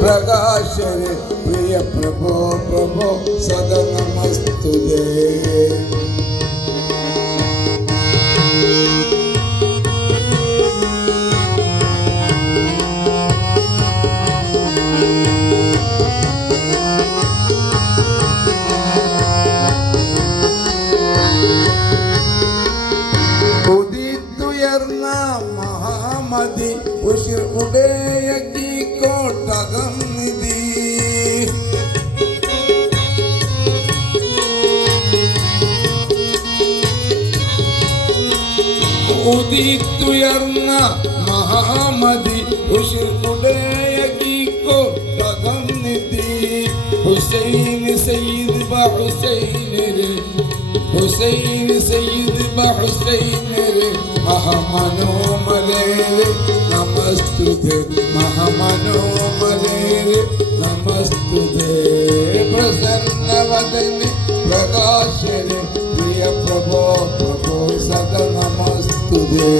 प्रकाशरे प्रिय प्रभो प्रभो सदा नमस्तुते മഹാമതി ഉശിർ ഉടയകി കോട്ടകം നിധി ഉദിത്തുയർന്ന മഹാമതി ഉശിർ ഉടയകി കോട്ടകം നിധി ഹുസൈൻ സയ്യിദ് ബ ഹുസൈൻ രെ ഹുസൈൻ സയ്യിദ് ബ ഹുസൈൻ രെ മഹാമനോമലേ നമസ്തുതേ മഹാമനോമലേ നമസ്തുതേ പ്രസന്നവദന പ്രകാശനെ പ്രിയ പ്രഭോ പ്രഭോ സദാ നമസ്തുതേ